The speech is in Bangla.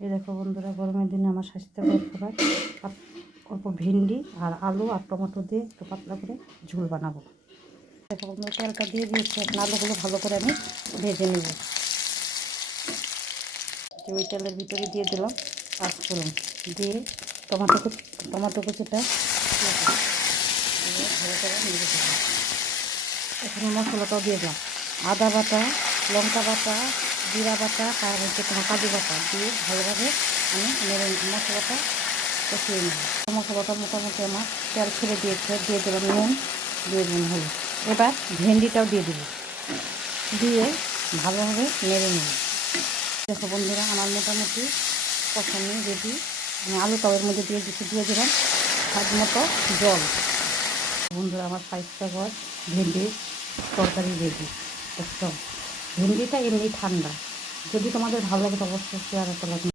এই দেখো বন্ধুরা, গরমের দিনে আমার স্বাস্থ্যকর খাবার অল্প ভিন্ডি আর আলু আর টমেটো দিয়ে একটু পাতলা করে ঝোল বানাবো। দেখো বন্ধুরা, তেলটা দিয়ে দিয়েছি, এখন আলুগুলো ভালো করে আমি ভেজে নেব। ওই তেলের ভিতরে দিয়ে দিলাম পাঁচফোড়ন, দিয়ে টমেটো কুচিটা ভালো করে নেড়ে দেবো। এখানে মশলাটাও দিয়ে দিলাম, আদা বাটা, লঙ্কা বাটা, জিরা বাটা আর তোমার কাজু বাটা দিয়ে ভালোভাবে আমি মশলাটা কষিয়ে নেব। মশলাটা মোটামুটি আমার তেল ছেড়ে দিয়েছে, দিয়ে দিলাম নুন, দিয়ে দিলাম হলুদ। এবার ভেন্ডিটাও দিয়ে দেবো, দিয়ে ভালোভাবে নেড়ে নেব। দেখো বন্ধুরা, আমার মোটামুটি কষানো রেডি। আমি আলুটাও এর মধ্যে দিয়ে দিলাম স্বাদ মতো জল। বন্ধুরা, আমার স্বাস্থ্যকর ভেন্ডির তরকারি রেডি। একদম ভেন্ডিটা এমনি ঠান্ডা। যদি তোমাদের ভালো লাগে তো অবশ্যই শেয়ার করতে